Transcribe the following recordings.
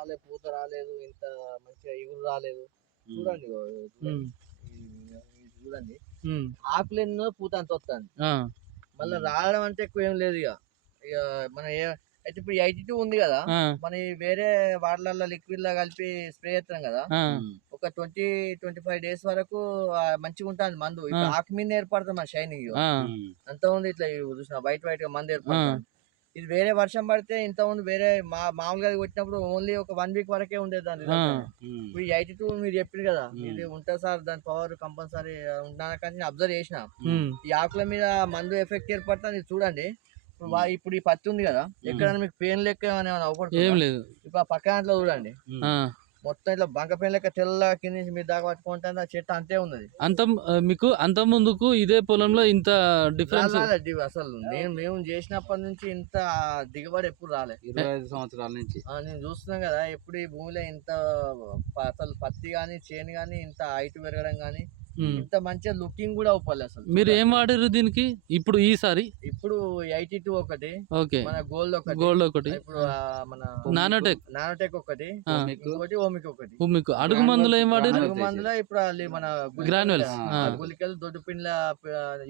రాలేదు, పూత రాలేదు, ఇంత మంచిగా ఇగురు రాలేదు. చూడండి ఇగో, ఉమ్, ఇది చూడండి, ఉమ్, ఆకులు ఎన్నో పూత అంత వస్తుంది. ఆ, మళ్ళీ రావడం అంటే ఎక్కువ ఏం లేదు. ఇక ఇక మన అయితే ఇప్పుడు 82 ఉంది కదా, ఆ, మన ఈ వేరే వాటర్లలో లిక్విడ్ లా కలిపి స్ప్రే చేస్తాం కదా, ఆ, ఒక 20-25 డేస్ వరకు మంచిగా ఉంటుంది మందు. ఆ, ఇప్పుడు ఆకు మీద ఏర్పడుతుంది మన షైనింగ్. ఆ, అంత ఉంది ఇట్లా చూసిన వైట్ వైట్ గా మందు ఆ, ఏర్పడుతుంది. ఇది వేరే వర్షం పడితే ఇంత ఉంది, వేరే మామూలుగా కొట్టినప్పుడు ఓన్లీ ఒక 1 వీక్ వరకే ఉండేది దాని ఆ, result. ఇప్పుడు 82 మీరు చెప్పింది కదా, ఇది ఉంటుంది సార్, దాని పవర్ కంపల్సరీ ఉండాలి. కానీ అబ్జర్వ్ చేసిన ఉమ్, ఈ ఆకుల మీద మందు ఎఫెక్ట్ ఏర్పడుతుంది. చూడండి ఇప్పుడు ఇప్పుడు ఈ పత్తి ఉంది కదా, ఎక్కడైనా మీకు పెయిన్ లెక్క ఏమైనా ఏం అవపడుతుంది? లేదు. ఇప్పుడు ఆ పక్క దాంట్లో చూడండి, ఆ, మొత్తం ఇట్లా బంక పెయిన్ లెక్క తెల్ల కింద నుంచి మీరు దాకా పట్టుకుంటే ఆ చెట్టు అంతే ఉన్నది. మీకు అంత ముందుకు ఇదే పొలంలో ఇంత డిఫరెన్స్ రాలేదు అసలు. మేము చేసినప్పటి నుంచి ఇంత దిగుబడి ఎప్పుడు రాలే. 25 సంవత్సరాల నుంచి నేను చూస్తున్నాం కదా, ఎప్పుడు ఈ భూమిలో ఇంత అసలు పత్తి గాని చేను గాని ఇంత హైట్ పెరగడం గాని, ఇంత మంచిగా లుకింగ్ కూడా అవ్వాలి అసలు. మీరు ఏం వాడారు దీనికి ఇప్పుడు ఈసారి? ఇప్పుడు 82 ఒకటి, ఓకే, మన గోల్డ్ ఒకటి, గోల్డ్ ఒకటి, ఇప్పుడు మన నానోటెక్ ఒకటి, మీకు ఇంకోటి ఓమిక్ ఒకటి. మీకు అడుగు మందులు ఏం వాడారు? అడుగు మందులో ఇప్పుడు మన గ్రాన్యుల్స్, గులికలు దొడ్డు పిండిల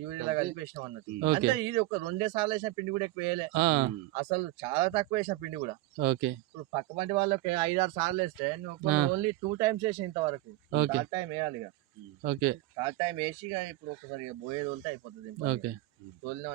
యూరియాలో కలిపేసినాం అన్నట్టు. ఓకే. అంటే ఇది ఒక 2 సార్లు వేసిన పిండి కూడా ఎక్కువ వేయలే, అసలు చాలా తక్కువ వేసిన పిండి కూడా. ఓకే, ఇప్పుడు పక్క పంటి వాళ్ళకి 5-6 సార్లు వేస్తే ఓన్లీ 2 times వేసి ఇంతవరకు. ఓకే. థర్డ్ టైం వేయాలి ఇక. ఓకే, థర్డ్ టైం వేసి ఇక ఇప్పుడు ఒకసారి పోయేది వదిలితే అయిపోతుంది. ఓకే. తోలిన